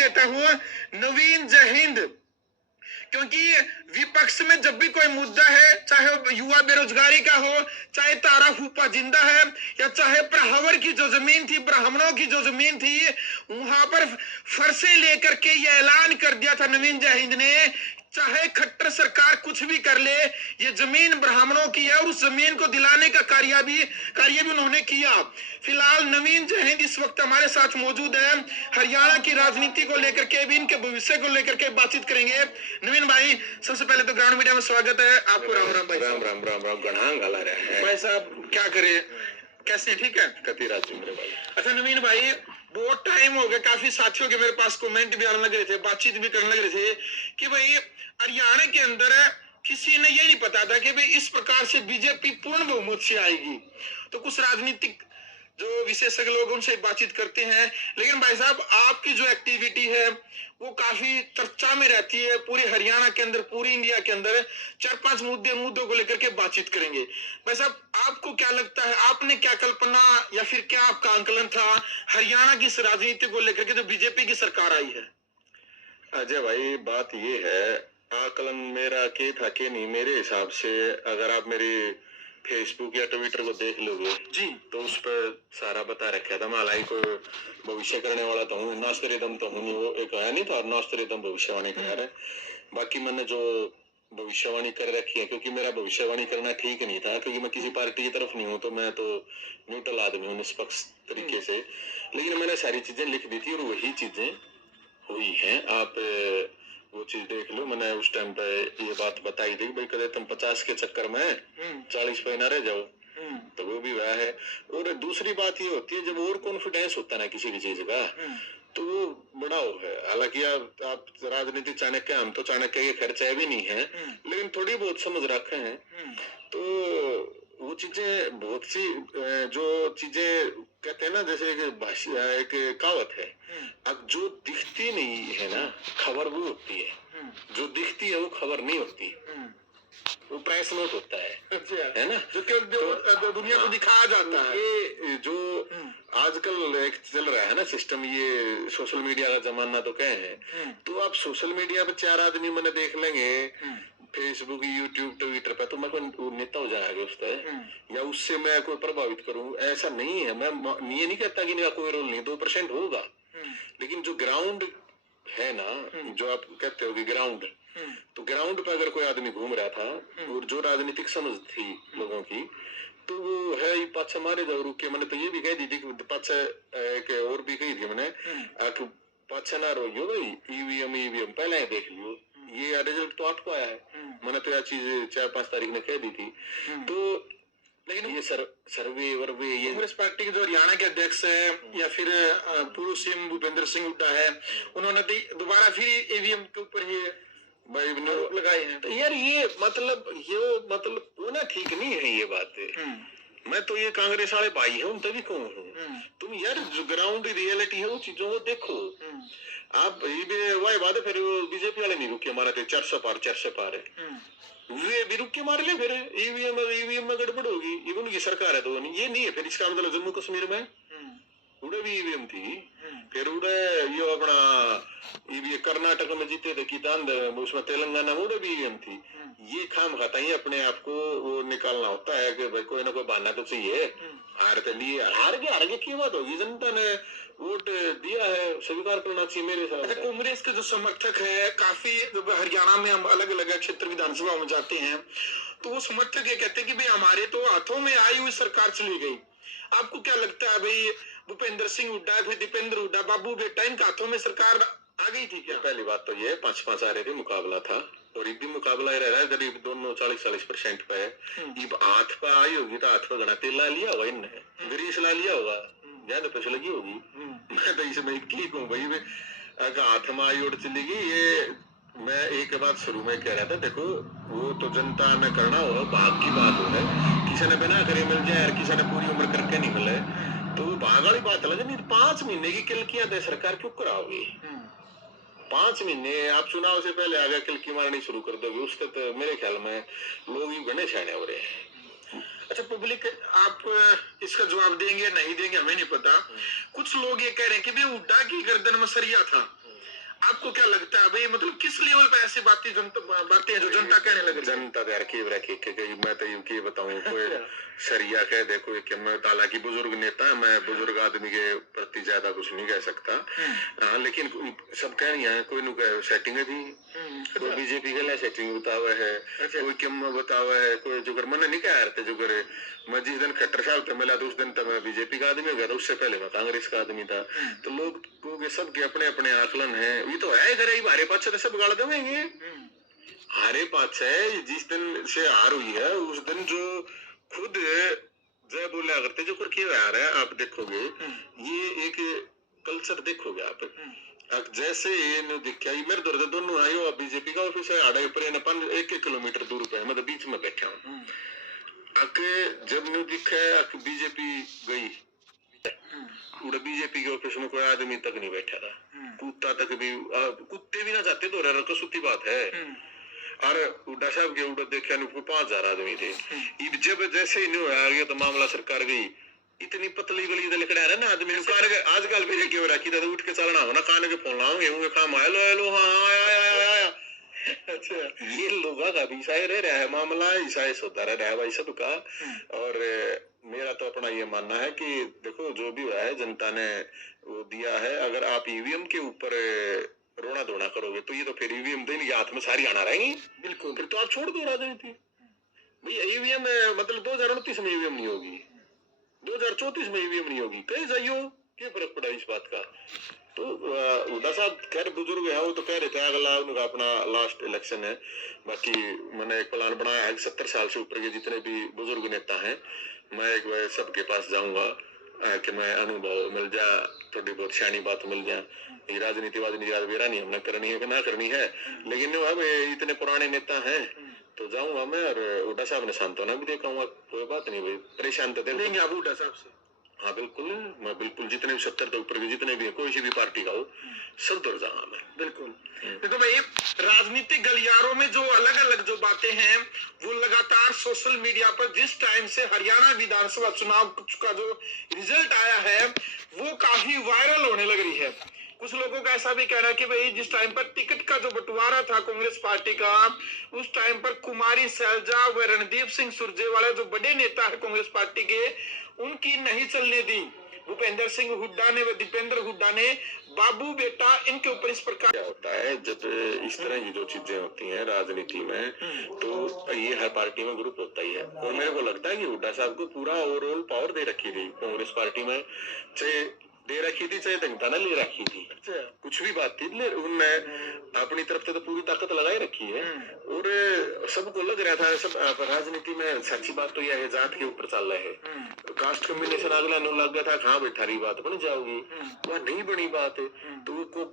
देता हूं नवीन जय हिंद, क्योंकि विपक्ष में जब भी कोई मुद्दा है, चाहे वो युवा बेरोजगारी का हो, चाहे तारा फूफा जिंदा है, या चाहे प्रहावर की जो जमीन थी, ब्राह्मणों की जो जमीन थी, वहां पर फरसे लेकर के ये ऐलान कर दिया था नवीन जय हिंद ने, चाहे खट्टर सरकार कुछ भी कर ले, ये जमीन ब्राह्मणों की है और उस जमीन को दिलाने का कार्य भी उन्होंने किया। फिलहाल नवीन जय हिंद इस वक्त हमारे साथ मौजूद है। हरियाणा की राजनीति को लेकर के भी, इनके भविष्य को लेकर के बातचीत करेंगे। नवीन भाई, सबसे पहले तो ग्राउंड मीडिया में स्वागत है आपको। राम राम भाई। राम राम राम राम। गणा गाला रहे हैं भाई साहब, क्या करे, कैसे, ठीक है? कति राज्य मेरे भाई। अच्छा नवीन भाई, बहुत टाइम हो गया, काफी साथियों के मेरे पास कमेंट भी आने लग रहे थे, बातचीत भी करने लग रहे थे कि भाई हरियाणा के अंदर किसी ने ये नहीं पता था कि भाई इस प्रकार से बीजेपी पूर्ण बहुमत से आएगी। तो कुछ राजनीतिक जो विशेषज्ञ लोग उनसे बातचीत करते हैं, लेकिन भाई साहब आपकी जो एक्टिविटी है वो काफी चर्चा में रहती है पूरे हरियाणा के अंदर, पूरी इंडिया के अंदर। 4-5 मुद्दों को लेकर के बातचीत करेंगे। भाई साहब, आपको क्या लगता है, आपने क्या कल्पना या फिर क्या आपका आंकलन था हरियाणा की इस राजनीति को लेकर के जो बीजेपी की सरकार आई है? अजय भाई, बात ये है, आकलन मेरा के था कि नहीं, मेरे हिसाब से अगर आप मेरी फेसबुक या ट्विटर को देख लोगे जी, तो उस पर सारा बता रखा था। मालाई को भविष्य करने वाला तो हूँ, नास्त्रेदम तो हूँ नहीं, वो एक आया नहीं था नास्त्रेदम भविष्यवाणी कर रहा है। बाकी मैंने जो भविष्यवाणी कर रखी है, क्योंकि मेरा भविष्यवाणी करना ठीक नहीं था, क्योंकि मैं किसी पार्टी की तरफ नहीं हूँ, तो मैं तो न्यूट्रल आदमी हूँ, निष्पक्ष तरीके से। लेकिन मैंने सारी चीजें लिख दी थी और वही चीजें हुई हैं। आप वो चीज देख लो, मैंने उस टाइम पे ये बात बताई थी भाई, कदे तुम 50 के चक्कर में 40 पे ना रह जाओ, तो वो भी वह है। और दूसरी बात ये होती है, जब और कॉन्फिडेंस होता है ना किसी भी चीज का, तो वो बड़ा हो है। हालांकि आप राजनीति चाणक्य, हम तो चाणक्य के खर्चा भी नहीं है, लेकिन थोड़ी बहुत समझ रखे हैं। तो वो चीजें बहुत सी जो चीजें कहते हैं ना, जैसे एक कहावत है, अब जो दिखती नहीं है ना खबर वो होती है, जो दिखती है वो खबर नहीं होती, वो प्राइस नोट होता है ना, जो केवल दुनिया को दिखाया जाता है। ये जो आजकल एक चल रहा है ना सिस्टम, ये सोशल मीडिया का जमाना तो कहे हैं, तो आप सोशल मीडिया पे 4 आदमी मैंने देख लेंगे, फेसबुक, यूट्यूब, ट्विटर पे, तो मैं कोई नेता हो जाएगा उस पर, या उससे मैं कोई प्रभावित करूं, ऐसा नहीं है। मैं ये नहीं कहता कि मेरा कोई रोल नहीं, 2% होगा, लेकिन जो ग्राउंड है ना, जो आप कहते हो कि ग्राउंड, तो ग्राउंड पर अगर कोई आदमी घूम रहा था और जो राजनीतिक समझ थी लोगों की, तो वो है ही पाछे मारे जाओ रुके। मैंने तो ये भी कह दी थी कि पाछे एक और भी कही थी मैंने, पाछे ना रोइयो भाई, ईवीएम पहले ही देख लियो, ये रिजल्ट तो 8 को आया है। मैंने तो यह चीज 4-5 तारीख में कह दी थी। तो लेकिन ये सर्वे वर्वे, ये कांग्रेस पार्टी के जो हरियाणा के अध्यक्ष है या फिर पूर्व सीएम भूपेंद्र सिंह हुड्डा है, उन्होंने दोबारा फिर ईवीएम के ऊपर ही भाई लगाए हैं। तो यार ये मतलब वो ना ठीक नहीं है ये बात। मैं तो ये कांग्रेस वाले भाई हूँ तभी कहूँ, तुम यार जो ग्राउंड रियलिटी है वो चीजों को देखो। आप वही बात है, फिर बीजेपी वाले नहीं रुके, हमारा 400 पार है, वे भी रुक के मार ले, फिर ईवीएम में गड़बड़ होगी, ये उनकी सरकार है तो ये नहीं है। फिर इसका मतलब जम्मू कश्मीर में उड़े भी ईवीएम थी, फिर उड़े ये अपना ये कर्नाटक में जीते थे कितान, उसमें तेलंगाना में उड़े भी ईवीएम थी। ये खाम खाता ही अपने आप को वो निकालना होता है कि भाई कोई ना कोई बहाना तो चाहिए। हार के की बात होगी, जनता ने वोट दिया है, स्वीकार करना चाहिए मेरे हिसाब से। कांग्रेस के जो समर्थक है काफी, जब हरियाणा में हम अलग अलग क्षेत्र विधानसभा में जाते हैं तो वो समर्थक ये कहते हैं कि भाई हमारे तो हाथों में आई हुई सरकार चली गई। आपको क्या लगता है भाई, भूपेंद्र सिंह हुड्डा, फिर दीपेंद्र हुड्डा, बाबू बेटा, इनके हाथों में सरकार आ गई थी क्या? पहली बात तो ये 5-5 आ रहे थे, मुकाबला था, और एक भी मुकाबला रह रहा है, करीब दोनों 40% पे है। हाथ पे आई होगी तो हाथ पे घना तेल ला लिया होगा, इनने ग्रीस ला लिया होगा, ज्यादा पैसे लगी होगी। मैं तो इसमें ठीक हूँ भाई, अगर हाथ में आई और चलेगी। ये मैं एक बात शुरू में कह रहा था, देखो वो तो जनता ने करना हो, भाग की बात हो है, किसी ने बिना करे मिल जाए और किसी ने पूरी उम्र करके नहीं मिले तो भाग वाली बात अलग है। नहीं 5 महीने की किल किया था सरकार, क्यों कराओगे? 5 महीने आप चुनाव से पहले आगे किल की मारनी शुरू कर दोगे, उससे तो मेरे ख्याल में लोग ही गणे छाने हो रहे हैं। अच्छा पब्लिक, आप इसका जवाब देंगे नहीं देंगे हमें नहीं पता। कुछ लोग ये कह रहे हैं कि भाई हुड्डा की गर्दन में सरिया था, आपको क्या लगता है भाई, मतलब किस लेवल पे ऐसी बातें हैं जो जनता कहने लगे? जनता तो यार की रखी कि मैं तो यूं की बताऊं कोई सरिया कह दे कोई कि मैं हालांकि बुजुर्ग नेता है, मैं बुजुर्ग आदमी के प्रति ज्यादा कुछ नहीं कह सकता। हाँ लेकिन सब कह रही है कोई नु सेटिंग है भी, कोई बीजेपी के लिए सेटिंग बतावा है, कोई किम बतावा है, कोई जो कर मैंने नहीं कह रहे थे जो करे मैं जिस दिन खट्टर साहब थे मिला तो उस दिन तो मैं बीजेपी का आदमी हो गया था, उससे पहले मैं कांग्रेस का आदमी था। तो लोग के सबके अपने अपने आकलन है, ये तो है घर हमारे पास तो सब गाड़ देंगे। हारे पाछ है जिस दिन से हार हुई है उस दिन जो खुद जय बोला करते जो करके आ रहा है आप देखोगे, ये एक कल्चर देखोगे आप। अब जैसे ये दिखा मेरे दर्द दोनों आयो बीजेपी का ऑफिस है आड़ा ऊपर 1-1 किलोमीटर दूर पे मैं तो बीच में बैठा हूँ। आके जब न्यू दिखा बीजेपी गई पूरा बीजेपी के ऑफिस में कोई आदमी तक नहीं बैठा था, कुत्ता तक भी कुत्ते भी ना जाते तो रकसूती बात है। और उड़ा साहब के उड़ा देखा 5,000 आदमी थे। जब जैसे ही आ गया तो मामला सरकार गई, इतनी पतली गली लकड़ा है ना आदमी आजकल मेरे क्यों रखी था तो उठ के चलना हो ना कान के फोन लाओगे काम आया लो हाँ आया। अच्छा ये लोगों का भी ईसाई रह रहा है मामला, ईसाई सुधार रहा है भाई सब का। और मेरा तो अपना ये मानना है कि देखो जो भी हुआ है जनता ने वो दिया है, अगर आप ईवीएम के ऊपर रोना धोना करोगे तो ये तो फिर ईवीएम देंगे हाथ में सारी आना रहेंगी। बिल्कुल फिर तो आप छोड़ दो राजनीति भाई। ईवीएम मतलब 2029 में ईवीएम नहीं होगी, 2034 में ईवीएम नहीं होगी, कहीं जाइयो क्या फर्क पड़ा इस बात का। तो उदा साहब खैर बुजुर्ग है वो तो कह रहे थे अगला उनका अपना लास्ट इलेक्शन है। बाकी मैंने एक प्लान बनाया है 70 साल से ऊपर के जितने भी बुजुर्ग नेता हैं मैं एक बार सबके पास जाऊंगा कि मैं अनुभव मिल जा, थोड़ी बहुत सियानी बात मिल जाए। राजनीति वेरा नहीं हमने करनी है कि ना करनी है, लेकिन अब इतने पुराने नेता हैं तो जाऊंगा मैं। और उडा साहब ने सांत्वना भी देखा, कोई बात नहीं भाई परेशान तो देंगे आप उडा साहब से। हाँ बिल्कुल, मैं बिल्कुल जितने भी 70 के ऊपर के जितने भी है कोई सी भी पार्टी का हो सब दौड़ जाऊंगा मैं बिल्कुल। तो भाई राजनीतिक गलियारों में जो अलग अलग जो बातें हैं वो लगातार सोशल मीडिया पर जिस टाइम से हरियाणा विधानसभा चुनाव का जो रिजल्ट आया है वो काफी वायरल होने लग रही है। कुछ लोगों का ऐसा भी कहना है कि भाई जिस टाइम पर टिकट का जो बंटवारा था कांग्रेस पार्टी का उस टाइम पर कुमारी सैलजा व रणदीप सिंह सुरजेवाला जो बड़े नेता है कांग्रेस पार्टी के उनकी नहीं चलने दी। भूपेंद्र सिंह हुड्डा ने व दीपेंद्र हुड्डा ने बाबू बेटा इनके ऊपर इस प्रकार क्या होता है जब इस तरह की जो चीजें होती हैं राजनीति में तो ये हर पार्टी में ग्रुप होता ही है। और मेरे को लगता है कि हुड्डा साहब को पूरा ओवरऑल पावर दे रखी थी कांग्रेस पार्टी में, चाहे दे रखी थी चाहे दंगता ले रखी थी, कुछ भी बात थी उनने अपनी तरफ से तो पूरी ताकत लगाई रखी है। और सबको लग रहा था सब राजनीति में सच्ची बात तो यह है जात के ऊपर चल रहा है, कास्ट कम्बिनेशन अगला नो लग गया था कहाँ बैठारी बात बन जाओगी, वह नहीं बनी बात है। तो वो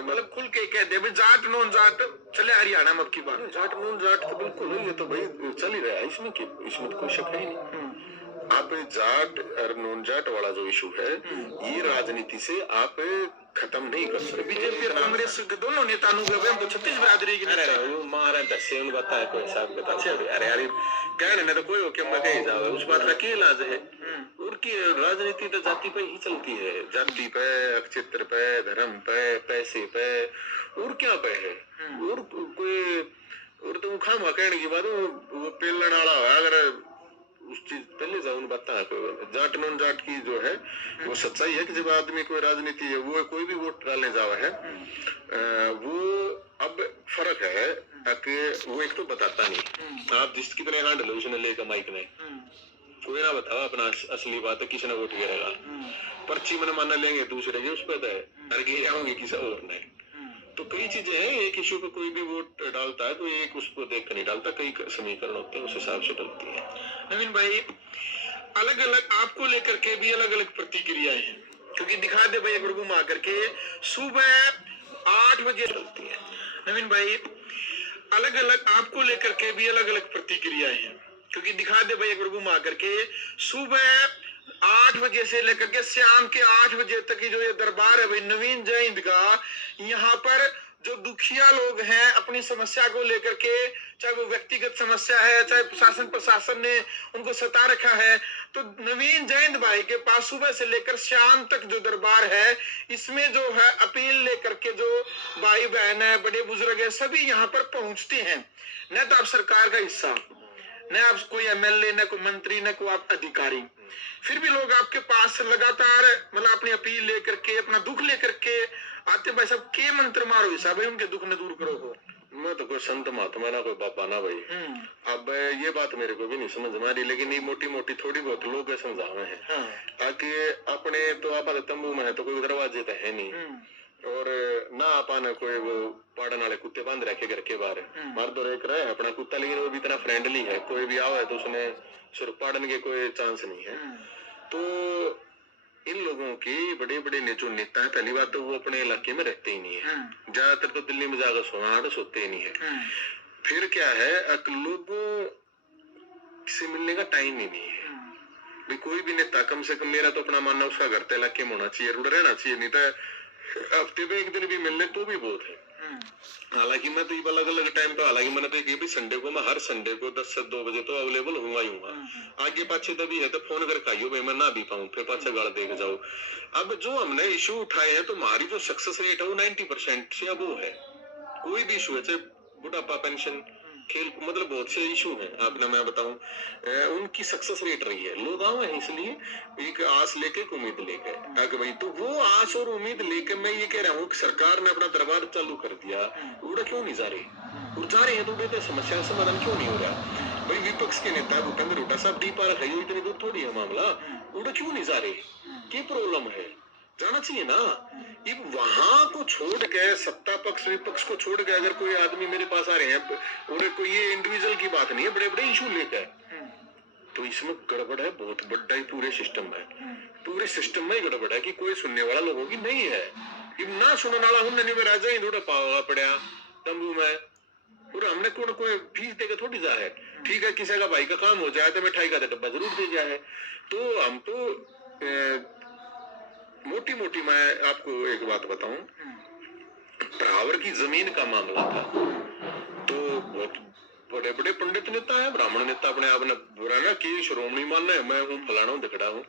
मतलब खुल के कह दे जाट नॉन जाट चले हरियाणा में की बात, जाट नॉन जाट तो बिल्कुल ये तो भाई चल ही रहा है, इसमें तो कोई शक है ही नहीं। आप जाट और नॉन जाट वाला जो इशू है ये राजनीति से आप खत्म नहीं कर सकते। बीजेपी और कांग्रेस के दोनों नेता तो छत्तीस बिरादरी की मारा दसे बता है कोई हिसाब किताब। अरे यार कहने तो कोई हो क्या मत ही जाओ उस बात का क्या इलाज है। उनकी राजनीति तो जाति पे ही चलती है, जाति पे क्षेत्र पे धर्म पे पैसे पे और क्या पे है। और कोई और तुम खामा कहने की बात वो पेलन वाला है अगर उस चीज पहले जाऊन बता जाट नॉन जाट की जो है वो सच्चाई है कि जब आदमी कोई राजनीति है वो कोई भी वोट डालने जावा है वो अब फर्क है कि वो एक तो बताता नहीं आप जिस कितने हैंडल है उसने लेकर माइक ने कोई ना बताओ अपना असली बात है किसने वोट करेगा, पर्ची मन माना लेंगे दूसरे के उस पर है आऊंगे किसी और ने। तो कई चीजें हैं, एक इशू पे कोई भी वोट डालता है तो एक उसको देख कर नहीं डालता, कई समीकरण होते हैं उस हिसाब से डलती है। नवीन भाई अलग अलग आपको लेकर के भी अलग अलग प्रतिक्रियाएं हैं क्योंकि दिखा दे भाई एक बार घुमा करके सुबह 8 बजे डलती है। नवीन भाई अलग अलग आपको लेकर के भी अलग अलग प्रतिक्रियाएं हैं क्योंकि दिखा दे भाई एक बार घुमा करके सुबह 8 बजे से लेकर के शाम के 8 बजे तक की जो ये दरबार है भाई नवीन जय हिंद का, यहाँ पर जो दुखिया लोग हैं अपनी समस्या को लेकर के चाहे वो व्यक्तिगत समस्या है चाहे प्रशासन ने उनको सता रखा है तो नवीन जयंत भाई के पास सुबह से लेकर शाम तक जो दरबार है, इसमें जो है अपील लेकर के जो भाई बहन है, बड़े बुजुर्ग है, सभी यहाँ पर पहुंचते हैं। न तो आप सरकार का हिस्सा, न आप कोई एमएलए, न कोई मंत्री, न कोई आप अधिकारी, फिर भी लोग आपके पास लगातार मतलब अपनी अपील लेकर के, अपना दुख लेकर के आते। भाई साहब के मंत्र मारो हिसाब है उनके दुख न दूर करो हो। मैं तो कोई संत महात्मा ना कोई बाबा ना भाई। अब ये बात मेरे को भी नहीं समझ में आ रही, लेकिन ये मोटी मोटी थोड़ी बहुत लोग समझावे हैं। ताकि अपने तो आप तंबू में है तो कोई दरवाजे तो है नहीं, और ना आपने कोई वो पाड़न वाले कुत्ते बांध रखे घर के बाहर, मर्द और एक रहे अपना कुत्ता, लेकिन वो भी इतना फ्रेंडली है, कोई भी आओ है तो उसने सिर्फ पाड़न के कोई चांस नहीं है। तो इन लोगों के बड़े बड़े जो नेता है, पहली बात तो वो अपने इलाके में रहते ही नहीं है, ज्यादातर तो दिल्ली में जाकर सोते ही नहीं है। फिर क्या है, लोगों से मिलने का टाइम ही नहीं है। भी कोई भी नेता, कम से कम मेरा तो अपना मानना उसका घर तक इलाके में होना चाहिए, रुड़ रहना चाहिए, नहीं तो हफ्ते में एक दिन भी मिलने तो भी बहुत है। हालांकि मैं तो अलग अलग टाइम पे, हालांकि मैंने तो ये भी संडे को, मैं हर संडे को 10 से 2 बजे तो अवेलेबल हुआ ही हूँ। आगे पाछे तभी है तो फोन करके आइयो भाई, मैं ना भी पाऊँ, फिर पाछे गाड़ देके जाओ। अब जो हमने इशू उठाए हैं तो हमारी जो सक्सेस रेट है वो 90% से अब वो है। कोई भी इशू है, चाहे बुढ़ापा पेंशन, खेल, मतलब बहुत से इशू हैं। आपने मैं बताऊं, उनकी सक्सेस रेट रही है। लोग आए हैं इसलिए एक आस लेके, एक उम्मीद लेके आगे भाई। तो वो आस और उम्मीद लेके मैं ये कह रहा हूँ कि सरकार ने अपना दरबार चालू कर दिया, उड़ा क्यों नहीं जा रही? और जा रहे हैं तो उड़े समस्या का समाधान क्यों नहीं हो रहा? भाई विपक्ष के नेता भूपेंद्र हुड्डा साहब डी पार है, इतनी दूर थोड़ी है मामला, उड़ा क्यों नहीं जा रहे? क्या प्रॉब्लम है? जाना चाहिए ना। ये वहां को छोड़ के, सत्ता पक्ष विपक्ष को छोड़ के अगर कोई आदमी मेरे पास आ रहे हैं, और कोई ये इंडिविजुअल की बात नहीं है, बड़े बड़े इशू लेकर, तो इसमें गड़बड़ है, बहुत बड़ा ही पूरे सिस्टम में। पूरे सिस्टम में ही गड़बड़ है कि कोई सुनने वाला लोगों की नहीं है। कि ना सुनने वाला हूं, नहीं में राजा ही थोड़ा पावा पड़ा तंबू में, और हमने कोई फीस देकर थोड़ी जा है। ठीक है, किसी का भाई का काम हो जाए तो मिठाई का डब्बा जरूर दे जाए। तो हम तो मोटी मोटी, मैं आपको एक बात बताऊं, ब्राह्मण की जमीन का मामला था तो बहुत बड़े बड़े पंडित नेता है, ब्राह्मण नेता अपने आप ने बुरा ना कि श्रोमणी मानना है, मैं हूँ फलाना हूँ दिखड़ा हूँ,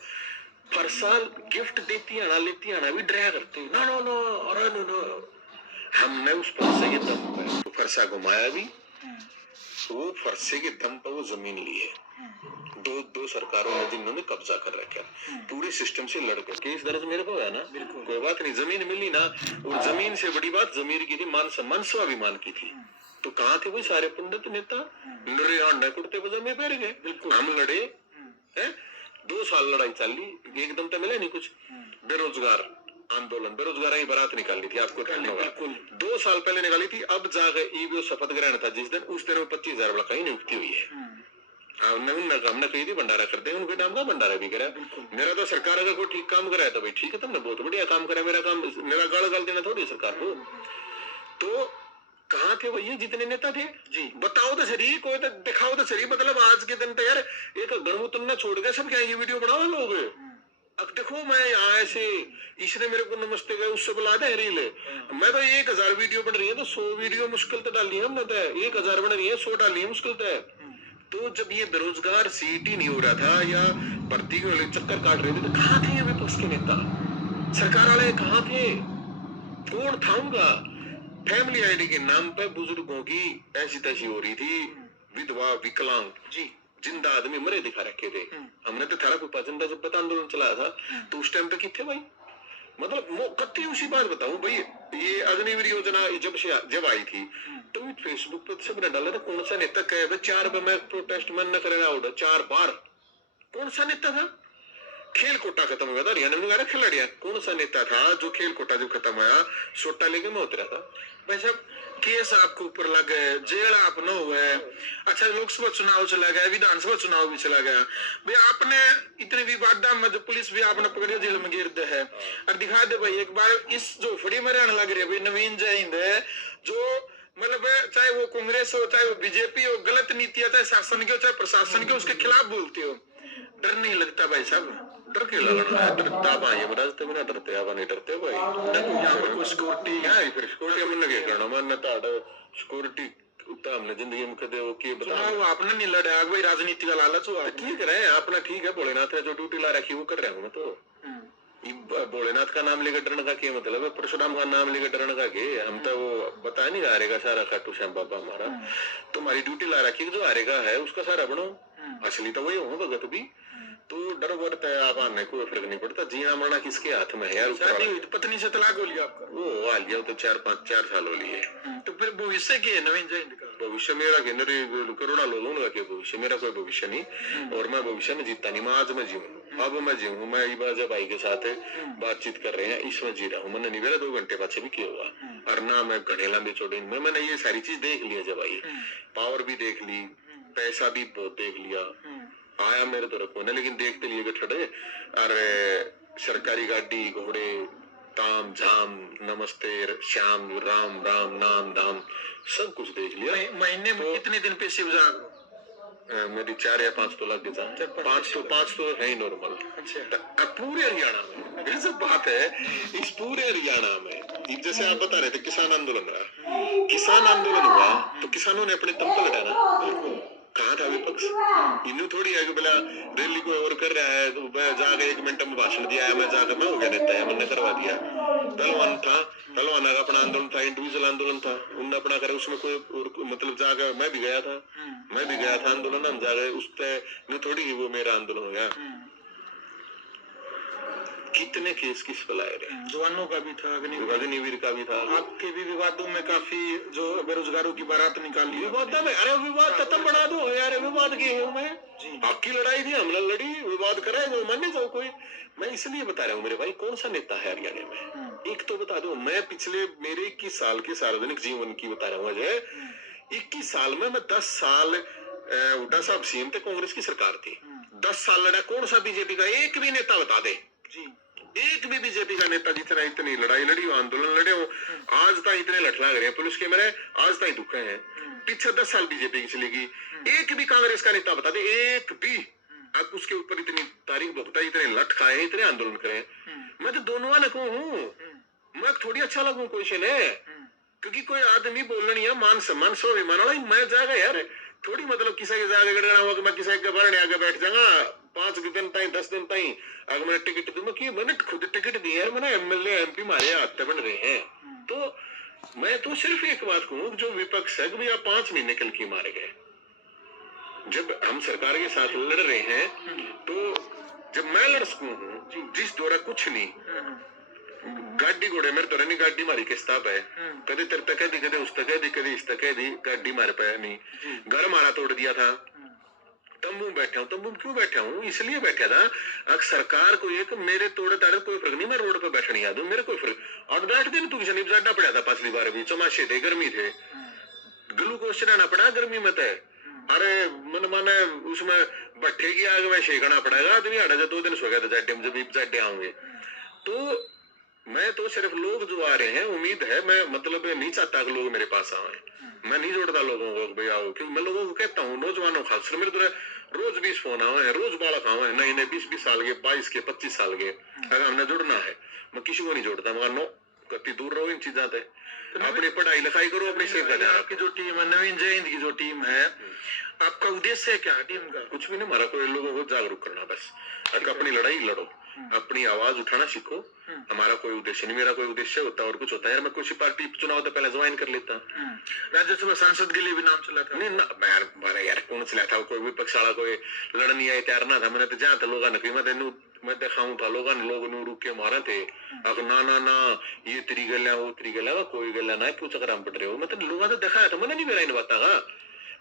हर साल गिफ्ट देती आना लेती आना भी डराया करते, ना नो नो अरे नो नो। हमने उस फरसे के दम पे तो फरसा घुमाया भी, वो फरसे के दम पर वो जमीन ली है। दो सरकारों ने जिन्होंने कब्जा कर रखा, पूरे सिस्टम से लड़कर केस दर्ज मेरे को है ना, कोई बात नहीं, जमीन मिली ना। और जमीन से बड़ी बात जमीर की थी, मान सम्मान स्वाभिमान की थी। तो कहाँ थे वो सारे पंडित नेता? नरे कुर्ते पजामे पहन गए, हम लड़े हैं, 2 साल लड़ाई चली, एकदम तो मिले नहीं कुछ। बेरोजगार आंदोलन, बेरोजगार ही बारात निकाली थी, आपको ध्यान होगा, 2 साल पहले निकाली थी। अब जाकर शपथ ग्रहण था जिस दिन, उस दिन 25,000 कहीं नियुक्ति हुई है। हमने कही थी भंडारा करते हैं, उनके नाम का भंडारा भी करा। मेरा तो सरकार अगर कोई ठीक काम कराया तो भाई ठीक है, तुमने बहुत बढ़िया काम करा, मेरा काम, मेरा गाल गाल देना थोड़ी सरकार को। तो कहाँ थे भैया जितने नेता थे जी? बताओ तो सही, कोई तो दिखाओ तो सही। मतलब आज के दिन तो यार एक गणमुतन न छोड़ गया, सब क्या ये वीडियो बनाओ लोग। अब देखो मैं यहाँ ऐसे, इसने मेरे को नमस्ते गए, उससे बुला दे रील। मैं तो 1000 वीडियो बन रही है, तो 100 वीडियो मुश्किल तो डाली है हमने, तो 1000 बन रही है, 100 डाली है मुश्किल तो। तो जब ये बेरोजगार सीट ही नहीं हो रहा था या भर्ती के लिए चक्कर काट रहे थे, तो कहाँ थे ये विपक्ष के नेता? सरकार वाले कहाँ थे? कौन था उनका? फैमिली आईडी के नाम पे बुजुर्गों की ऐसी तैसी हो रही थी, विधवा विकलांग जी, जिंदा आदमी मरे दिखा रखे थे। हमने तो थारा कुपा जिंदा जब पता आंदोलन चलाया था तो उस टाइम पे किथे भाई? मतलब कत्ती उसी बात बताऊं भाई, ये अग्निवीर योजना जब आई थी तो फेसबुक पे सबने डाला था, कौन सा नेता कहे 4 बार मैं प्रोटेस्ट मन न करना ऑर्डर, 4 बार। कौन सा नेता था? खेल कोटा खत्म हुआ था, हरियाणा में खिलाड़िया, कौन सा नेता था जो खेल कोटा जब खत्म हुआ सोटा लेके मैं उतरा था? भाई साहब केस आपके ऊपर लग गए, जेल आप न हुए, अच्छा लोकसभा चुनाव चला गया, विधानसभा चुनाव भी चला गया, भाई आपने इतने विवाद में पुलिस भी आपने पकड़े, जेल में गिर दे है। और दिखा दे भाई एक बार इस जो फड़ी में रहने लग रही है भाई नवीन जयहिंद है, जो मतलब चाहे वो कांग्रेस हो, चाहे वो बीजेपी हो, गलत नीतियां चाहे शासन की हो चाहे प्रशासन की, उसके खिलाफ बोलते हो, डर नहीं लगता भाई साहब? डर क्यों लगना है? डरता भाई हम रास्ते में ना डरते, अब नहीं डरते भाई। यहाँ पर कोई सिक्योरिटी है, फिर सिक्योरिटी हमने क्या करना, मैंने तो सिक्योरिटी उतना हमने जिंदगी में कदे वो किए बता चुनाव आपने नहीं लड़ा भाई, राजनीति का लालच हुआ ठीक है अपना, ठीक है भोलेनाथ ने जो ड्यूटी ला रखी वो कर रहा हूँ मैं तो। भोलेनाथ का नाम लेकर डरने का क्या मतलब है, परशुराम का नाम लेकर डरने का क्या, हम तो वो बता नहीं हारेगा सारा खाटू श्याम बाबा हमारा, तुम्हारी ड्यूटी ला रखी जो हारेगा है उसका सारा बनो, असली तो वही हो भगत भी, तो डर वरता है आप आने कोई फर्क नहीं पड़ता, जीना मरना किसके हाथ में है यार। शादी हुई तो पत्नी से तलाक हो लिया आपका? वो आ लिया तो 4 साल हो लिए। तो फिर भविष्य की है नवीन जयंत का? भविष्य मेरा करोड़ा लोगों का क्या भविष्य, मेरा कोई भविष्य नहीं, और मैं भविष्य में जीता नहीं, मैं आज मैं जीऊँ, अब मैं जीऊँ, मैं इबाजा भाई के साथ बातचीत कर रहे हैं इसमें जी रहा हूँ, मैंने नहीं मेरा 2 घंटे पाछे भी किया हुआ, और ना मैं घड़े लंबे चौड़े में, मैंने ये सारी चीज देख लिया जब आई, पावर भी देख ली, पैसा भी बहुत देख लिया, आया मेरे तो रखो ना, लेकिन देखते लिए ठड़े, अरे सरकारी गाड़ी घोड़े ताम झाम नमस्ते श्याम राम राम नाम दाम सब कुछ देख लिया। महीने में कितने दिन पे शिव जाग? मेरी 4 या 5 तो लग गए, 5 तो है ही नॉर्मल। अच्छा पूरे हरियाणा में ये सब बात है, इस पूरे हरियाणा में जैसे आप बता रहे थे किसान आंदोलन रहा, किसान आंदोलन हुआ तो किसानों ने अपने दम पर लड़ा ना, कहाँ था विपक्ष, इन्हों थोड़ी है कि बोला रैली कोई और कर रहा है तो मैं जाकर 1 मिनट में भाषण दिया है, मैं जाकर मैं हो गया नेता है, मैंने करवा दिया। पहलवान था, पहलवान का अपना आंदोलन था, इंडिविजुअल आंदोलन था, उन्होंने अपना करे, उसमें कोई मतलब जाकर मैं भी गया था, आंदोलन हम जाकर उस पर थोड़ी वो मेरा आंदोलन हो गया। कितने केस किस पर लाए रहे, जवानों का भी था, अग्निवीर का भी था, आपके भी विवादों में काफी जो बेरोजगारों की बारात निकाली, विवाद में, अरे विवाद खत्म बना दो यार, विवाद की है मैं आपकी लड़ाई थी, हमला लड़ी, विवाद करे जो माने जाओ कोई, मैं इसलिए बता रहा हूँ मेरे भाई कौन सा नेता है हरियाणा में, एक तो बता दो, मैं पिछले मेरे 21 साल के सार्वजनिक जीवन की बता रहा हूँ अजय, 21 साल में मैं 10 साल हुड्डा साहब सीएम थे, कांग्रेस की सरकार थी, 10 साल लड़ा, कौन सा बीजेपी का एक भी नेता बता दे जी, एक भी बीजेपी का नेता जितना इतनी लड़ाई लड़ी हो, आंदोलन लड़े हो, आज तक इतने लठ लाग रहे हैं पुलिस के मेरे, आज तक दुख है, पीछे 10 साल बीजेपी की चलेगी, एक भी कांग्रेस का नेता बता दे, एक भी, आप उसके ऊपर इतनी तारीख भुगता, इतने लठ खाए, इतने आंदोलन करे, मैं तो दोनों वाले को हूँ, मैं थोड़ी अच्छा लगू कोई से ने, क्योंकि कोई आदमी बोलना नहीं है, मान सम्मान स्वाभिमान वाला, मैं जाएगा यार, थोड़ी मतलब किसी के जागे गड़गड़ा हुआ कि मैं किसी के बारे आगे बैठ जाऊंगा 5 दिन ताई 10 दिन ताई, अगर मैंने टिकट दूं, मैं मैंने खुद टिकट दी है, मैंने एमएलए एमपी मारे हाथ बन रहे हैं, तो मैं तो सिर्फ एक बात कहूँ, जो विपक्ष है कि आप 5 महीने कल की मारे गए, जब हम सरकार के साथ लड़ रहे हैं, तो जब मैं लड़ सकूं हूँ जिस दौरा कुछ नहीं, गाड़ी घोड़े मेरे तो नहीं, गाड़ी मारी किस्ताब है, कदे तेरे तक दी, कदे उस तक दी, कदे इस तक दी, गाड़ी मारे पाया नहीं, घर मारा तोड़ दिया था, तंबू बैठा हूँ, तंबू क्यों बैठा हूँ, इसलिए बैठा था, अगर सरकार को एक मेरे तोड़े ताड़े कोई फर्क नहीं, मैं रोड पे बैठने आ दूं, मेरे कोई फर्क, और 8 दिन तू किसी जाना पड़ा था, पिछली बार भी चमाशे थे, गर्मी थे, ग्लूकोज चढ़ाना पड़ा गर्मी में थे, अरे मन माने उसमें भट्ठे की आग में सेकना पड़ेगा, आदमी हटा जा 2 दिन सो गया था जाडे में, जब जाडे आऊंगे, तो मैं तो सिर्फ लोग जो आ रहे हैं, उम्मीद है, मैं मतलब नहीं चाहता कि लोग मेरे पास आए, मैं नहीं जोड़ता लोगों को भाई आओ, क्योंकि मैं लोगों को कहता हूँ, नौजवानों खास मेरे तो रोज 20 फोन आए हैं, रोज बालक आए हैं, नए 20 साल के, 22 के, 25 साल के, अगर हमने जुड़ना है, मैं किसी को नहीं जोड़ता, मगर नो कति दूर रहो इन चीजों से, अपनी पढ़ाई लिखाई करो, अपनी सेहत का ध्यान। आपकी जो टीम है नवीन जयंत की जो टीम है, आपका उद्देश्य क्या है टीम का? कुछ भी नहीं, हमारा कोई लोगों को जागरूक करना बस, अपनी लड़ाई लड़ो, अपनी आवाज उठाना सीखो, हमारा कोई उद्देश्य नहीं, मेरा कोई उद्देश्य होता और कुछ होता है यार, मैं कुछ पार्टी चुनाव तो पहले ज्वाइन कर लेता, राज्यसभा सांसद के लिए भी नाम चला था, नहीं ना यार कौन चला था, कोई विपक्ष वाला कोई लड़नी आए तैयार ना था, मैंने तो जहाँ था लोगों ने मैं दिखाऊं था, लोग रुक के मारे थे, अगर ना ना ना ये तेरी गल है, वो तेरी गल है, कोई गल ना है, क्यों चक्कर हम पड़ रहे हो, मतलब लोगों ने दिखाया था, मैंने नहीं मेरा इन बाता का,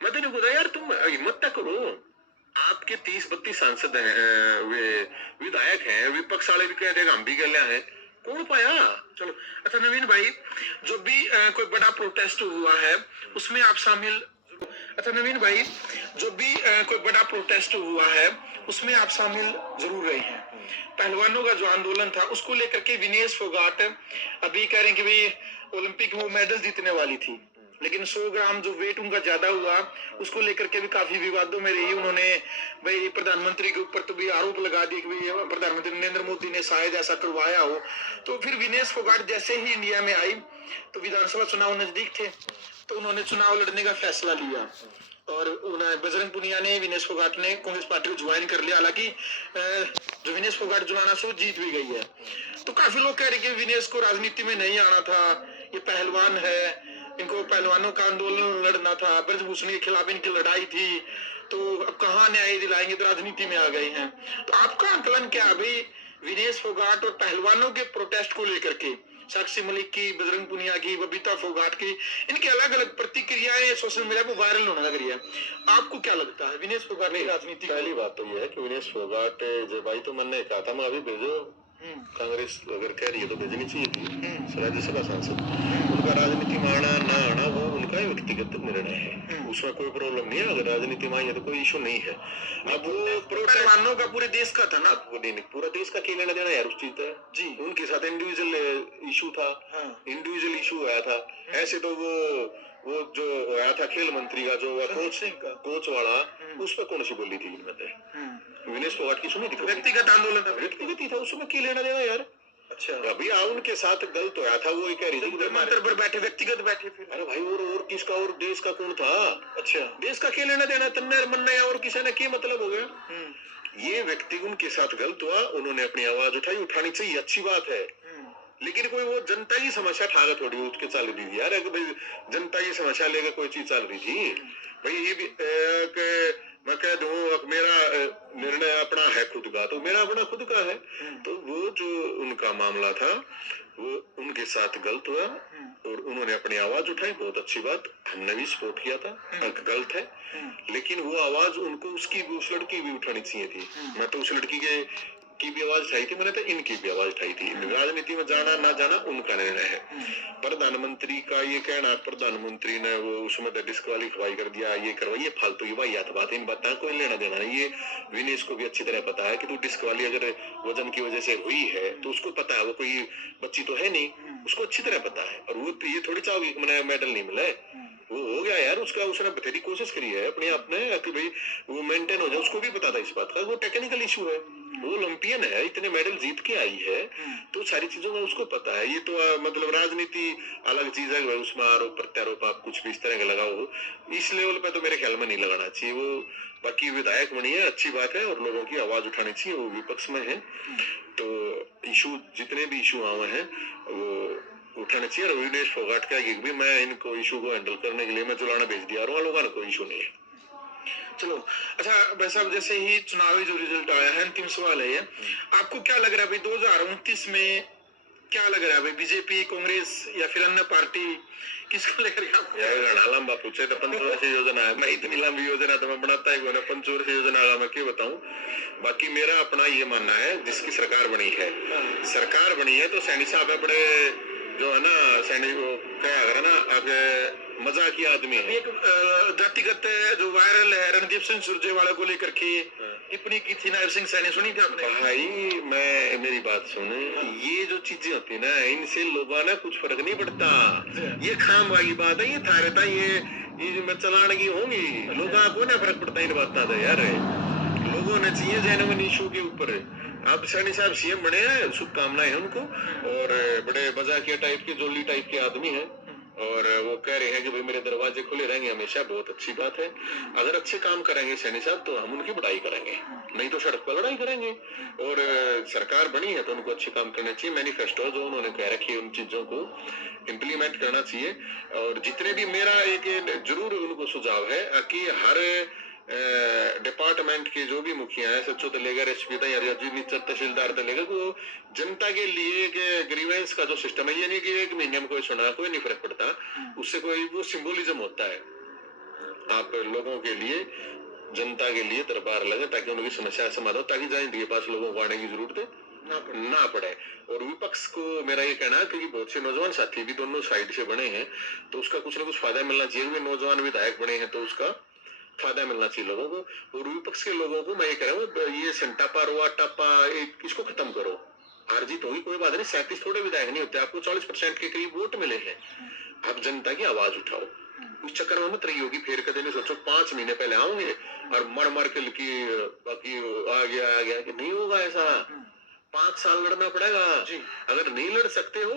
मैं तो नहीं बोला यार तुम हिम्मत तक करो, आपके 30-32 सांसद हैं, वे विधायक हैं, विपक्ष वाले भी कहते हैं हम भी गलियां हैं, कौन पाया? चलो अच्छा नवीन भाई, जो भी कोई बड़ा प्रोटेस्ट हुआ है उसमें आप शामिल, अच्छा नवीन भाई, जो भी कोई बड़ा प्रोटेस्ट हुआ है उसमें आप शामिल जरूर रहे हैं, पहलवानों का जो आंदोलन था उसको लेकर के विनेश फोगाट अभी कह रहे हैं कि भाई ओलंपिक में वो मेडल जीतने वाली थी, लेकिन 100 ग्राम जो वेट उनका ज्यादा हुआ उसको लेकर के भी काफी विवादों में रही, उन्होंने भाई प्रधानमंत्री के ऊपर तो भी आरोप लगा दिया कि भाई प्रधानमंत्री नरेंद्र मोदी ने शायद ऐसा करवाया हो, तो फिर विनेश फोगाट जैसे ही इंडिया में आई तो विधानसभा चुनाव नजदीक थे, तो उन्होंने चुनाव लड़ने का फैसला लिया और उन्होंने बजरंग पुनिया ने विनेश फोगाट ने कांग्रेस पार्टी को ज्वाइन कर लिया। हालांकि जो विनेश फोगाट जुलाना से वो जीत भी गई है। तो काफी लोग कह रहे कि विनेश को राजनीति में नहीं आना था, ये पहलवान है, इनको पहलवानों का आंदोलन लड़ना था, ब्रजभूषण के खिलाफ इनकी लड़ाई थी, तो अब कहाँ न्याय दिलाएंगे, तो राजनीति में आ गए हैं। तो आपका आंकलन क्या है भाई विनेश फोगाट और पहलवानों के प्रोटेस्ट को लेकर के? साक्षी मलिक की, बजरंग पुनिया की, बबीता फोगाट की, इनकी अलग अलग प्रतिक्रियाएं सोशल मीडिया पर वायरल होने लग रही है। आपको क्या लगता है विनेश फोगाट की राजनीति? पहली बात तो यह है कि विनेश फोगाट जो भाई तो मैंने कहा था मैं अभी भेजो, कांग्रेस अगर कह रही है तो भेजनी चाहिए थी राज्यसभा सांसद। उनका राजनीति में आना ना आना वो उनका व्यक्तिगत निर्णय है, उसमें कोई प्रॉब्लम नहीं है। अगर राजनीति में आई है तो कोई इशू नहीं है। अब वो पहलवानों का पूरे देश का था ना, पूरा देश का क्या लेना देना यार उस चीज का जी। उनके साथ इंडिविजुअल इशू था, इंडिविजुअल इशू आया था। ऐसे तो वो जो आया था खेल मंत्री का जो कोच वाला, उस पर कौन सी बोली थी इनमें? विनेश फोगाट की सुनी थी? व्यक्तिगत आंदोलन था, व्यक्तिगत ही था, उसमें क्या लेना देना यार। अच्छा अभी उनके साथ गलत होया था, वो कह रही थी मंत्र पर बैठे व्यक्तिगत बैठे फिर। अरे भाई और किसका और देश का कौन था? अच्छा देश का क्या लेना देना, तन्ने मन्ने और किसी ने क्या मतलब हो गया? ये व्यक्ति उनके साथ गलत हुआ, उन्होंने अपनी आवाज उठाई, उठानी चाहिए, अच्छी बात है। लेकिन कोई वो जनता की समस्या ठाकर थोड़ी उठ के चल रही थी यार। अगर भाई जनता की समस्या लेकर कोई चीज चल रही थी भाई, ये भी मैं कह दूं मेरा निर्णय अपना है खुद का, तो मेरा अपना खुद का है। तो वो जो उनका मामला था वो उनके साथ गलत हुआ और उन्होंने अपनी आवाज उठाई, बहुत अच्छी बात, हमने भी सपोर्ट किया था। गलत है लेकिन वो आवाज उनको उस लड़की भी उठानी चाहिए थी। मैं तो उस लड़की की भी आवाज उठाई थी, मैंने तो इनकी भी आवाज उठाई थी। राजनीति में जाना ना जाना उनका निर्णय है। प्रधानमंत्री का ये कहना, प्रधानमंत्री ने वो उसमें डिस्क्वालीफाई कर दिया, ये करवा, ये फालतू की वाहियात बात, इन बातें कोई लेना देना नहीं। ये विनेश को भी अच्छी तरह पता है कि तू डिस्क्वाली अगर वजन की वजह से हुई है तो उसको पता है, वो कोई बच्ची तो है नहीं, उसको अच्छी तरह पता है। और वो ये थोड़ी चाहोगी कि मैंने मेडल नहीं मिला है, वो हो गया यार उसका, उसने बथेरी कोशिश करी है अपने आप में कि भाई वो मेंटेन हो जाए। उसको भी पता था इस बात का, वो टेक्निकल इशू है, वो ओलंपियन है, इतने मेडल जीत के आई है, तो सारी चीजों का उसको पता है। ये तो मतलब राजनीति अलग चीज है, उसमें आरोप प्रत्यारोप आप कुछ भी इस तरह का लगाओ, इस लेवल पे तो मेरे ख्याल में नहीं लगाना चाहिए। वो बाकी विधायक बनी है, अच्छी बात है, और लोगों की आवाज उठानी चाहिए, वो विपक्ष में है। तो इशू जितने भी इशू आए हैं वो उठाने चाहिए। और विनेश फोगाट का भी मैं इनको इशू को हैंडल करने के लिए मैं चलाना भेज दिया, और लोगों का कोई इशू नहीं है। चलो अच्छा वैसा जैसे ही चुनावी जो रिजल्ट आया है, अंतिम सवाल है ये, आपको क्या लग रहा है भाई 2029 में क्या लग रहा है भाई, बीजेपी, कांग्रेस या फिर अन्य पार्टी, किसको लेकर घना लंबा पूछे तो पंचवर्षीय योजना है, मैं इतनी लंबी योजना तो मैं बनाता ही कोई, पंचवर्षीय योजना का मैं क्यों बताऊं। बाकी मेरा अपना ये मानना है, जिसकी सरकार बनी है, सरकार बनी है तो सैनी साहब है बड़े जो है ना, सैनी को क्या अगर ना आगे मजाकी आदमी है। एक जातिगत जो वायरल है रणदीप सिंह सुरजेवाला को लेकर के टिप्पणी की थी नायब सिंह सैनी, सुनी थी आपने? भाई मैं मेरी बात सुने, ये जो चीजें होती ना इनसे लोगों ना कुछ फर्क नहीं पड़ता। ये खाम वाली बात है, ये था रहता ये चलाने की होंगी, लोगों को ना फर्क पड़ता इन बात था यार। लोगों ने चाहिए जेन्युइन इशू के ऊपर। अब सैनी साहब सीएम बने हैं, शुभकामनाएं हैं उनको, और बड़े मजाकिया टाइप के, जोली टाइप के आदमी हैं, और वो कह रहे हैं कि भाई मेरे दरवाजे खुले रहेंगे हमेशा, बहुत अच्छी बात है। अगर अच्छे काम करेंगे सैनी साहब तो हम उनकी बड़ाई करेंगे, नहीं तो सड़क पर लड़ाई करेंगे। और सरकार बनी है तो उनको अच्छे काम करने चाहिए। मैनिफेस्टो जो उन्होंने कह रखी है उन चीजों को इम्प्लीमेंट करना चाहिए। और जितने भी मेरा एक जरूर उनको सुझाव है कि हर डिपार्टमेंट के जो भी मुखिया है, सचो तलेगा, एसपी तहसीलदार तलेगा, वो जनता के लिए ग्रीवेंस का जो सिस्टम है, ये नहीं कि एक महीने में कोई सुना, कोई नहीं फर्क पड़ता उससे, कोई वो सिंबोलिज्म होता है। आप लोगों के लिए, जनता के लिए दरबार लगे ताकि उनकी समस्या समाधान हो, ताकि जाए इनके पास लोगों को आने की जरूरत ना पड़े। और विपक्ष को मेरा ये कहना है, क्योंकि बहुत से नौजवान साथी भी दोनों साइड से बने हैं, तो उसका कुछ ना कुछ फायदा मिलना चाहिए। नौजवान विधायक बने हैं तो उसका फायदा मिलना चाहिए लोगों को। और विपक्ष के लोगों को मैं ये कह रहा हूँ, ये संटापा रोआ टापा इसको खत्म करो। हार जीत होगी कोई बात नहीं, 37 थोड़े विधायक नहीं होते, आपको 40% के करीब वोट मिले हैं, आप जनता की आवाज उठाओ। उस चक्कर में मत रही होगी, फिर कदे नहीं सोचो 5 महीने पहले आऊंगे और मर के लिखी बाकी आ गया कि नहीं होगा ऐसा। 5 साल लड़ना पड़ेगा। अगर नहीं लड़ सकते हो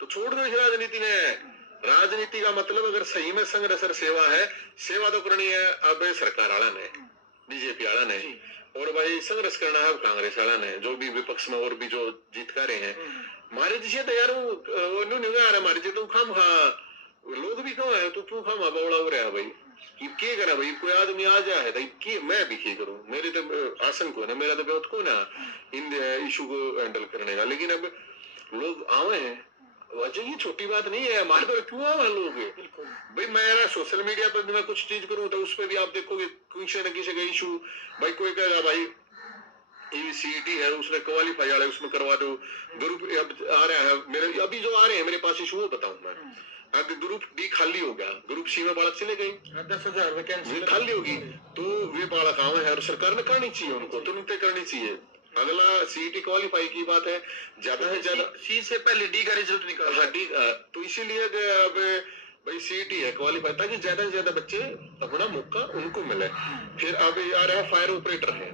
तो छोड़ दो इस राजनीति में, राजनीति का मतलब अगर सही में संग रसर सेवा है, सेवा तो करनी है अब सरकार वाला ने, बीजेपी वाला ने, और भाई संघर्ष करना है कांग्रेस वाला ने, जो भी विपक्ष में और भी जो जीतकारे हैं। हमारे जिसे तो यार वो नहीं आ रहा हमारे जी, तो खाम खा लोग भी क्यों है, तो तू खाम बवड़ा हो रहा है भाई, क्या करा भाई, कोई आदमी आ जाए तो कि मैं भी क्या करूं, मेरे तो आसन को ना, मेरा तो बहुत को ना इन इशू को हैंडल करने का। लेकिन अब लोग आवे हैं, वजह ये छोटी बात नहीं है, हमारे तो क्यों आवे लोग भाई। मैं सोशल मीडिया पर भी मैं कुछ चीज करूं तो उस पर भी आप देखोगे किसी न किसी का इशू, भाई कोई कहेगा भाई सीईटी है उसने क्वालिफाई वाला उसमें करवा दो, ग्रुप अब आ रहा है मेरे, अभी जो आ रहे हैं मेरे पास इशू वो बताऊं मैं, अगर ग्रुप बी खाली हो गया, ग्रुप सी में बालक चले गए, 10,000 वैकेंसी खाली होगी, तो वे बालक आवे है और सरकार ने करनी चाहिए, उनको तुरंत करनी चाहिए। अगला सीईटी क्वालिफाई की बात है, ज्यादा से ज्यादा सी से पहले डी का रिजल्ट निकाल, हाँ डी, तो इसीलिए अब भाई सीईटी है क्वालिफाई, ताकि ज्यादा से ज्यादा बच्चे अपना मौका उनको मिले। फिर अब आ रहा फायर ऑपरेटर है,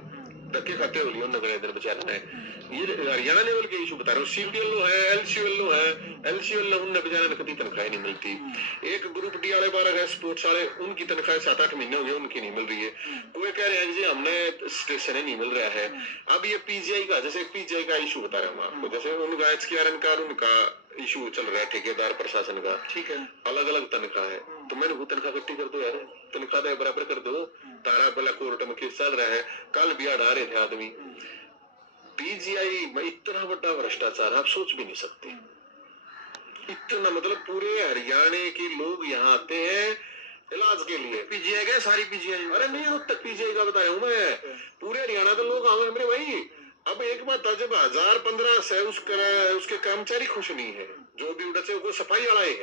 धक्के खाते हो लियो नगर इधर बेचारे ने, ये हरियाणा लेवल के इशू बता रहे हो, सीपीएल है, एलसीएल है, एलसीएल उन बेचारे ने कभी तनख्वाह नहीं मिलती। एक ग्रुप डी वाले 12 है स्पोर्ट्स वाले, उनकी तनख्वाह 7-8 महीने हो गए उनकी नहीं मिल रही है। कोई कह रहे हैं जी हमने स्टेशन नहीं मिल रहा है। अब ये पीजीआई का, जैसे पीजीआई का इशू बता रहा हूँ आपको, जैसे उनका एचकेआरएन का उनका इशू चल रहा है ठेकेदार प्रशासन का, ठीक है, अलग अलग तनख्वाह है, तो मैंने वो तनख्वाह इकट्ठी कर दो यार, तनख्वाह तो बराबर कर दो। तारा पहला कोर्ट में केस चल रहा है, कल भी अड़ा रहे थे आदमी। पीजीआई में इतना बड़ा भ्रष्टाचार आप सोच भी नहीं सकते, इतना मतलब पूरे हरियाणा के लोग यहाँ आते हैं इलाज के लिए। पीजीआई गए सारी पीजीआई, अरे नहीं रोज तक पीजीआई का बता रहा हूँ मैं, पूरे हरियाणा के लोग आवे मेरे भाई। अब एक बात था, जब 1015 से उसके कर्मचारी खुश नहीं है, जो भी उड़ा वो सफाई वाला है,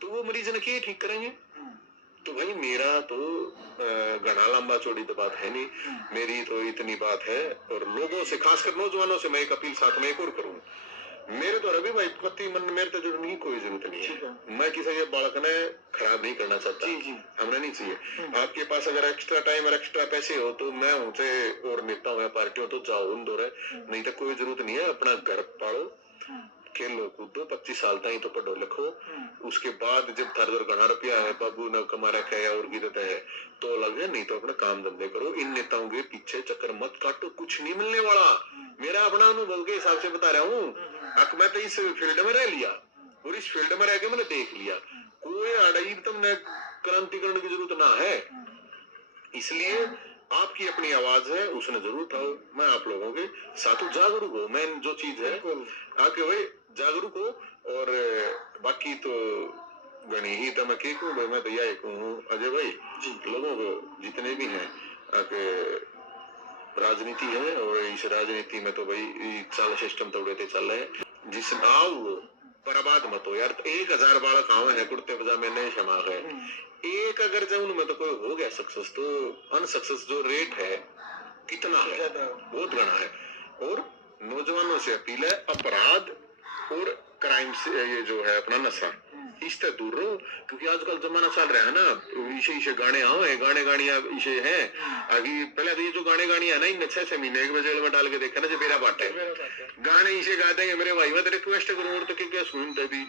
तो वो मरीज ने क्या ठीक करेंगे। तो भाई मेरा तो घना लंबा चौड़ी तो बात है नहीं, मेरी तो इतनी बात है, और लोगों से खासकर नौजवानों से मैं एक अपील साथ में एक और करूँ, मेरे तो रवि भाई पति मन मेरे तो जरूर नहीं, कोई जरूरत नहीं है, मैं किसी के बालक ने खराब नहीं करना चाहता, हमें नहीं चाहिए। आपके पास अगर एक्स्ट्रा टाइम और एक्स्ट्रा पैसे हो तो मैं उनसे और नेता हूँ या पार्टी हो तो जाओ उन दो, नहीं तो कोई जरूरत नहीं है। अपना घर पालो, खेलो कूदो, 25 साल तक तो पढ़ो लिखो, उसके बाद जब थारे दर घना रुपया है, बाबू न कमा रखा है और गिरता है तो अलग है, नहीं तो अपना काम धंधे करो। इन नेताओं के पीछे चक्कर मत काटो, कुछ नहीं मिलने वाला। मेरा अपना अनुभव के हिसाब से बता रहा हूँ, मैं तो इस फील्ड में रह लिया और इस फील्ड में रह के मैंने देख लिया, कोई अड़ाई तुमने क्रांति करने की जरूरत ना है। इसलिए आपकी अपनी आवाज है, उसने जरूर उठाओ। मैं आप लोगों के साथ जागरूक हो, मेन जो चीज है आके भाई जागरूक हो। और बाकी तो गणी ही तो मैं क्या कहूँ, मैं तो यही कहूँ अजय भाई, लोगों को जितने भी हैं आके राजनीति है, और इस राजनीति में तो भाई चल सिस्टम तोड़े चल रहे हैं, जिस आओ बर्बाद मत हो यार। 1000 बालक आवे हैं कुर्ते पजामे नए क्षमा है, एक अगर जब उनमें तो कोई हो गया सक्सेस, तो अनसक्सेस जो रेट है कितना है, बहुत घना है। और नौजवानों से अपील है, अपराध और क्राइम से ये जो है अपना नशा, इससे दूर रहो, क्योंकि आजकल जमाना चल रहा है ना, इसे गाने आवे, गाने इसे है आगे। पहले तो ये जो गाने है ना, इन 6 महीने एक बजे में डाल के देखा ना, जो मेरा पार्ट है गाने इसे गाते हैं मेरे भाई, मैं तो रिक्वेस्ट करूँ और तो क्या सुनते भी।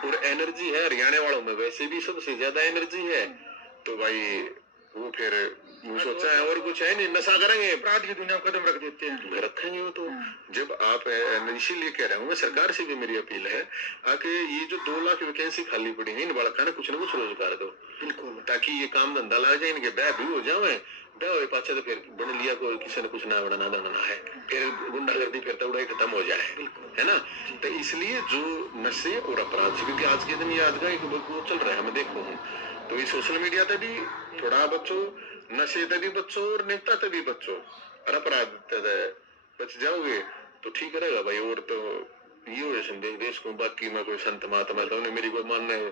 और एनर्जी है हरियाणा वालों में वैसे भी सबसे ज्यादा एनर्जी है, तो भाई वो फिर वो सोचा है और कुछ है नहीं, नशा करेंगे, अपराध की दुनिया कदम रख देते हैं, रखेंगे वो तो। जब आप इसीलिए कह रहा हूँ मैं, सरकार से भी मेरी अपील है आके ये जो 2 लाख वैकेंसी खाली पड़ी है, इन बालका ने कुछ न कुछ रोजगार दो, बिल्कुल, ताकि ये काम धंधा लग जाए, इनके ब्याह भी हो जाए, ब्याह हो पाचा तो फिर बन लिया कोई किसी ने कुछ ना बनाना दाना है, फिर गुंडागर्दी फिर उड़ाई खत्म हो जाए, है ना। तो इसलिए जो नशे और अपराध, क्योंकि आज के दिन याद का एक वो चल रहा है, मैं देखू हूँ, तो ये सोशल मीडिया पे भी थोड़ा बच्चों, नशे पे भी बच्चों और नेता पे भी बच्चों, और अपराध बच जाओगे तो ठीक रहेगा भाई। और तो ये हो संदेश देश को, बाकी मैं कोई संत महात्मा तो मेरी कोई मानना है